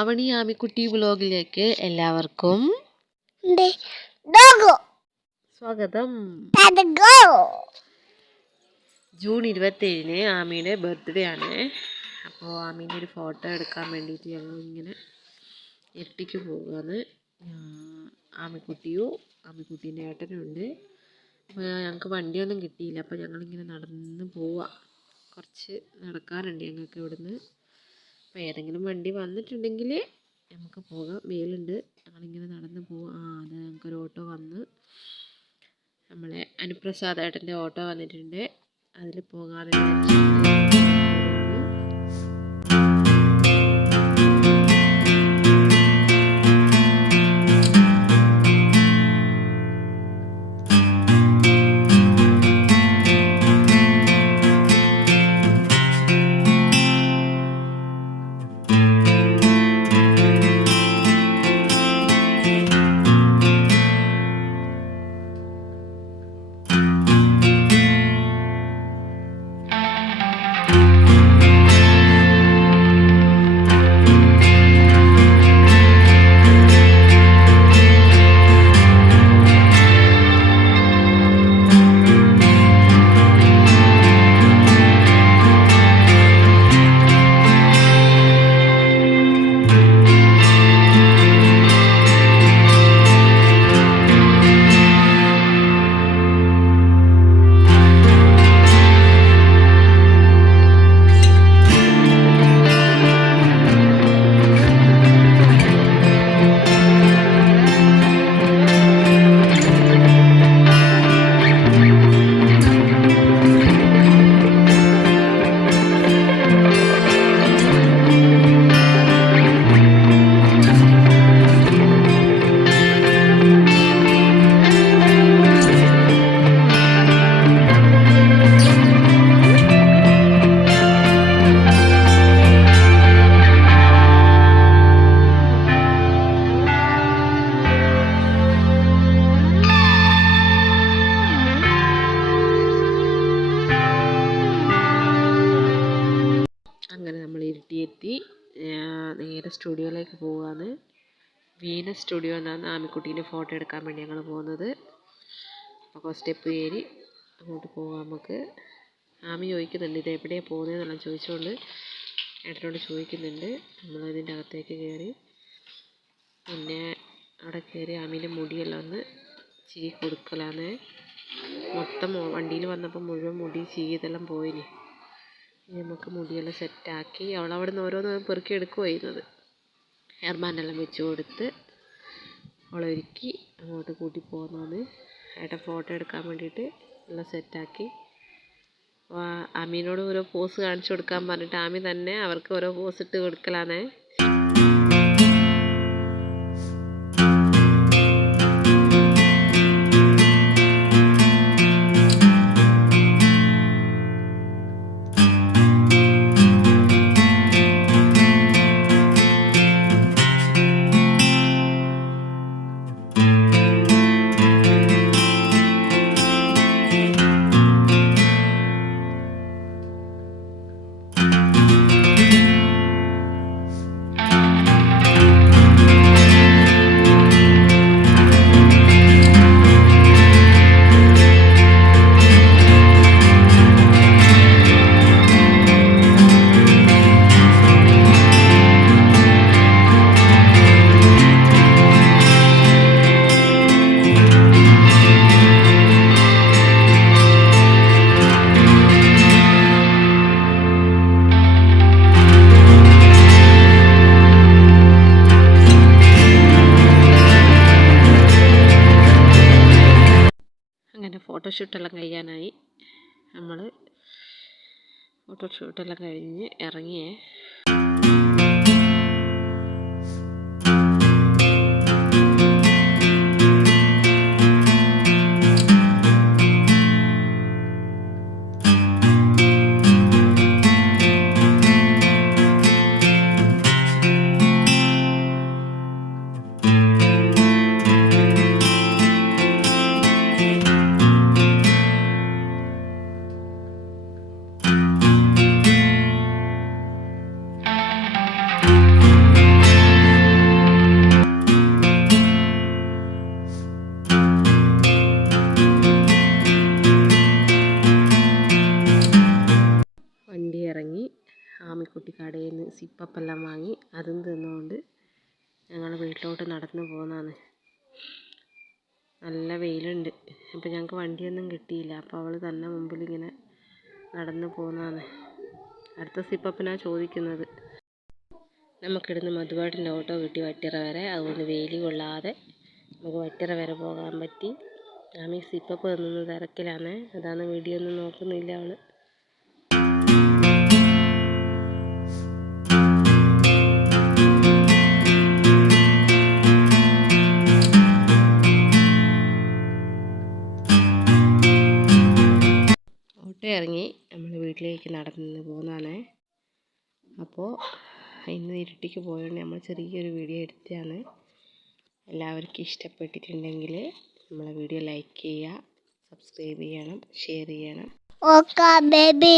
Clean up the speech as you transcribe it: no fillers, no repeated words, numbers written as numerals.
അവണി ആമിക്കുട്ടി വ്ലോഗിലേക്ക് എല്ലാവർക്കും സ്വാഗതം. June 27 ആമിയുടെ birthday ആണ്. അപ്പോൾ ആമീൻ്റെ ഒരു ഫോട്ടോ എടുക്കാൻ വേണ്ടിയിട്ട് ഞങ്ങൾ ഇങ്ങനെ എട്ടിക്ക് പോകുകയാണ്. ആമിക്കുട്ടീൻ്റെ ഏട്ടനും ഉണ്ട്. അപ്പോൾ ഞങ്ങൾക്ക് വണ്ടിയൊന്നും കിട്ടിയില്ല. അപ്പോൾ ഞങ്ങളിങ്ങനെ നടന്ന് പോവാം. കുറച്ച് നടക്കാറുണ്ട് ഞങ്ങൾക്ക് ഇവിടുന്ന്. അപ്പോൾ ഏതെങ്കിലും വണ്ടി വന്നിട്ടുണ്ടെങ്കിൽ നമുക്ക് പോകാം. വെയിലുണ്ട്, ഞങ്ങളിങ്ങനെ നടന്ന് പോവാം. അത് ഞങ്ങൾക്കൊരു ഓട്ടോ വന്ന്, നമ്മളെ അനുപ്രസാദ് ഏട്ടൻ്റെ ഓട്ടോ വന്നിട്ടുണ്ട്. അതിൽ പോകാതെ ഇരുട്ടിയെത്തി. നേരെ സ്റ്റുഡിയോയിലേക്ക് പോവുകയാണ്. വീനസ് സ്റ്റുഡിയോ എന്നാണ് ആമിക്കുട്ടീൻ്റെ ഫോട്ടോ എടുക്കാൻ വേണ്ടി ഞങ്ങൾ പോകുന്നത്. അപ്പോൾ സ്റ്റെപ്പ് കയറി അങ്ങോട്ട് പോകാം നമുക്ക്. ആമി ചോദിക്കുന്നുണ്ട് ഇത് എവിടെയാണ് പോകുന്നതെന്നെല്ലാം ചോദിച്ചുകൊണ്ട് ഏട്ടനോട് ചോദിക്കുന്നുണ്ട്. നമ്മളതിൻ്റെ അകത്തേക്ക് കയറി, പിന്നെ അവിടെ കയറി ആമീൻ്റെ മുടിയെല്ലാം ഒന്ന് ചീകി കൊടുക്കലാണ്. മൊത്തം വണ്ടിയിൽ വന്നപ്പോൾ മുഴുവൻ മുടി ചീകിയതെല്ലാം പോയിന്. നമുക്ക് മുടിയെല്ലാം സെറ്റാക്കി അവളവിടെ നിന്ന് ഓരോന്ന് പെറുക്കി എടുക്കുകയാണ് ചെയ്യുന്നത്. ഹെയർ ബാൻഡെല്ലാം വെച്ച് കൊടുത്ത് അവളൊരുക്കി അങ്ങോട്ട് കൂട്ടി പോകുന്നതാണ്. ഏട്ടൻ ഫോട്ടോ എടുക്കാൻ വേണ്ടിയിട്ട് എല്ലാം സെറ്റാക്കി. ആമീനോട് ഓരോ പോസ് കാണിച്ചു കൊടുക്കാൻ പറഞ്ഞിട്ട് ആമി തന്നെ അവർക്ക് ഓരോ പോസ് ഇട്ട് കൊടുക്കലാണ്. ഫോട്ടോഷൂട്ടെല്ലാം കഴിയാനായി. നമ്മൾ ഫോട്ടോഷൂട്ടെല്ലാം കഴിഞ്ഞ് ഇറങ്ങിയേ. ആമിക്കുട്ടി കടയിൽ നിന്ന് സിപ്പപ്പെല്ലാം വാങ്ങി അതും തിന്നുകൊണ്ട് ഞങ്ങൾ വീട്ടിലോട്ട് നടന്നു പോകുന്നതാണ്. നല്ല വെയിലുണ്ട്. അപ്പോൾ ഞങ്ങൾക്ക് വണ്ടിയൊന്നും കിട്ടിയില്ല. അപ്പോൾ അവൾ തന്നെ മുമ്പിൽ ഇങ്ങനെ നടന്നു പോകുന്നതാണ്. അടുത്ത സിപ്പപ്പിനാണ് ചോദിക്കുന്നത്. നമുക്കിടുന്ന് മധുവാടിൻ്റെ ഓട്ടോ കിട്ടി വറ്റിറ വരെ. അതുകൊണ്ട് വെയിൽ കൊള്ളാതെ നമുക്ക് വറ്റിറ വരെ പോകാൻ പറ്റി. ആമി സിപ്പപ്പ് തിന്നുന്ന തിരക്കിലാണ്. അതാണ് വീഡിയോ ഒന്നും നോക്കുന്നില്ല അവൾ. ഓട്ടോ ഇറങ്ങി നമ്മൾ വീട്ടിലേക്ക് നടന്ന് പോകുന്നതാണ്. അപ്പോൾ ഇന്ന് ഇരുട്ടിക്ക് പോയതുകൊണ്ട് നമ്മൾ ചെറിയൊരു വീഡിയോ എടുത്തതാണ്. എല്ലാവർക്കും ഇഷ്ടപ്പെട്ടിട്ടുണ്ടെങ്കിൽ നമ്മളെ വീഡിയോ ലൈക്ക് ചെയ്യുക, സബ്സ്ക്രൈബ് ചെയ്യണം, ഷെയർ ചെയ്യണം. Okay baby.